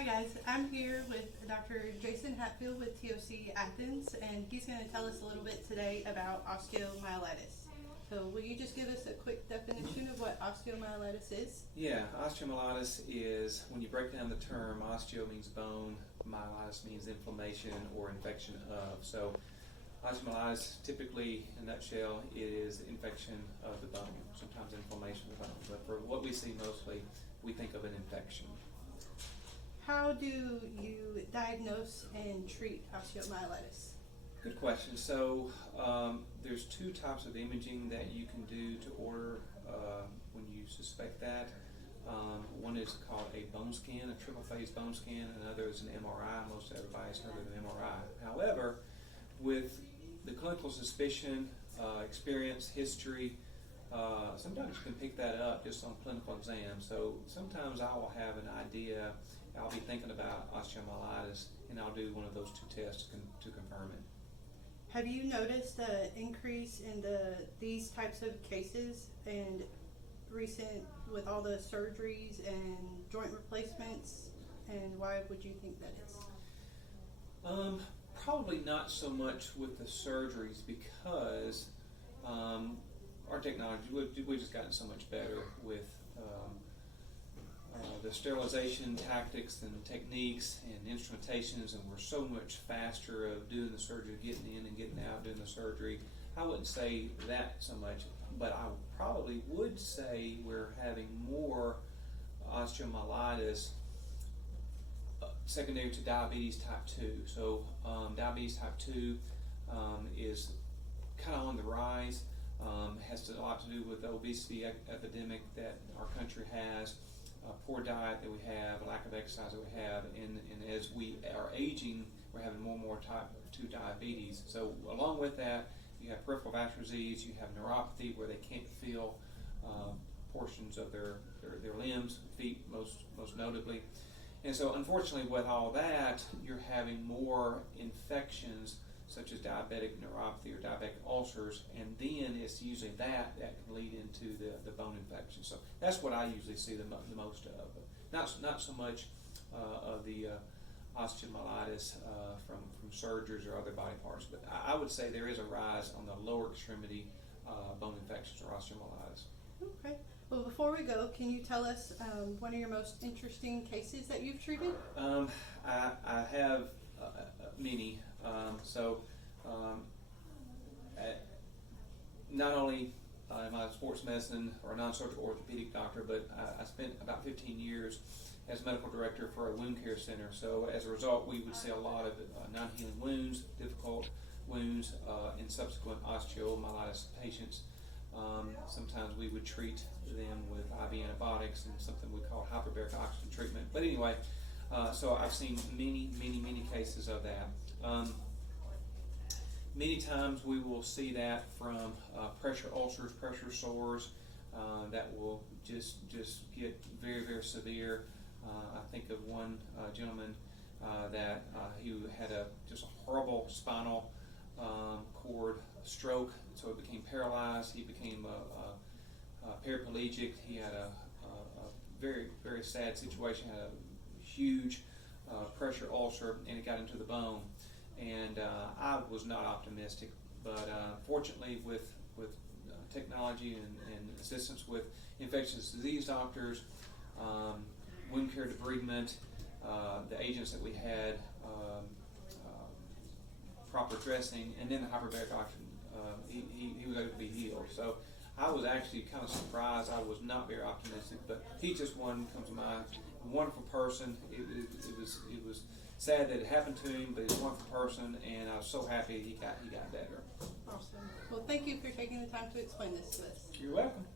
Hi guys, I'm here with Dr. Jason Hatfield with TOC Athens, and he's going to tell us a little bit today about osteomyelitis. So will you just give us a quick definition of what osteomyelitis is? Yeah, osteomyelitis is, when you break down the term, osteo means bone, myelitis means inflammation or infection of. So osteomyelitis, typically, in a nutshell, is infection of the bone, sometimes inflammation of the bone. But for what we see mostly, we think of an infection. How do you diagnose and treat osteomyelitis? Good question. So there's two types of imaging that you can do to order when you suspect that. One is called a bone scan, a triple phase bone scan, and another is an MRI. Most everybody's heard of an MRI. However, with the clinical suspicion, experience, history, sometimes you can pick that up just on clinical exam. So sometimes I will have an idea, I'll be thinking about osteomyelitis, and I'll do one of those two tests to confirm it. Have you noticed an increase in these types of cases and recent with all the surgeries and joint replacements, and why would you think that is? Probably not so much with the surgeries because our technology, we've just gotten so much better with the sterilization tactics and techniques and instrumentations, and we're so much faster of doing the surgery, getting in and getting out, doing the surgery. I wouldn't say that so much, but I probably would say we're having more osteomyelitis secondary to diabetes type 2. So diabetes type 2 is kind of on the rise. Has a lot to do with the obesity epidemic that our country has, poor diet that we have, lack of exercise that we have, and as we are aging, we're having more and more type 2 diabetes. So along with that, you have peripheral vascular disease, you have neuropathy where they can't feel portions of their limbs, feet most notably. And so unfortunately with all that, you're having more infections such as diabetic neuropathy or diabetic ulcers, and then it's usually that can lead into the bone infection. So that's what I usually see the most of. Not so much of the osteomyelitis from surgeries or other body parts, but I would say there is a rise on the lower extremity bone infections or osteomyelitis. Okay. Well, before we go, can you tell us one of your most interesting cases that you've treated? I have many. Not only am I a sports medicine or a non-surgical orthopedic doctor, but I spent about 15 years as medical director for a wound care center. So as a result, we would see a lot of non-healing wounds, difficult wounds, and subsequent osteomyelitis patients. Sometimes we would treat them with IV antibiotics and something we call hyperbaric oxygen treatment. But anyway, so I've seen many cases of that. Many times we will see that from pressure ulcers, pressure sores that will just get very severe. I think of one gentleman that he had just a horrible spinal cord stroke, so he became paralyzed. He became paraplegic. He had a very sad situation. Had a huge pressure ulcer, and it got into the bone. And I was not optimistic, but fortunately with technology and assistance with infectious disease doctors, wound care debridement, the agents that we had, proper dressing, and then the hyperbaric oxygen, he was able to be healed. So I was actually kind of surprised. I was not very optimistic, but he just one comes to mind. A wonderful person. It was sad that it happened to him, but he's a wonderful person, and I was so happy he got better. Awesome. Well, thank you for taking the time to explain this to us. You're welcome.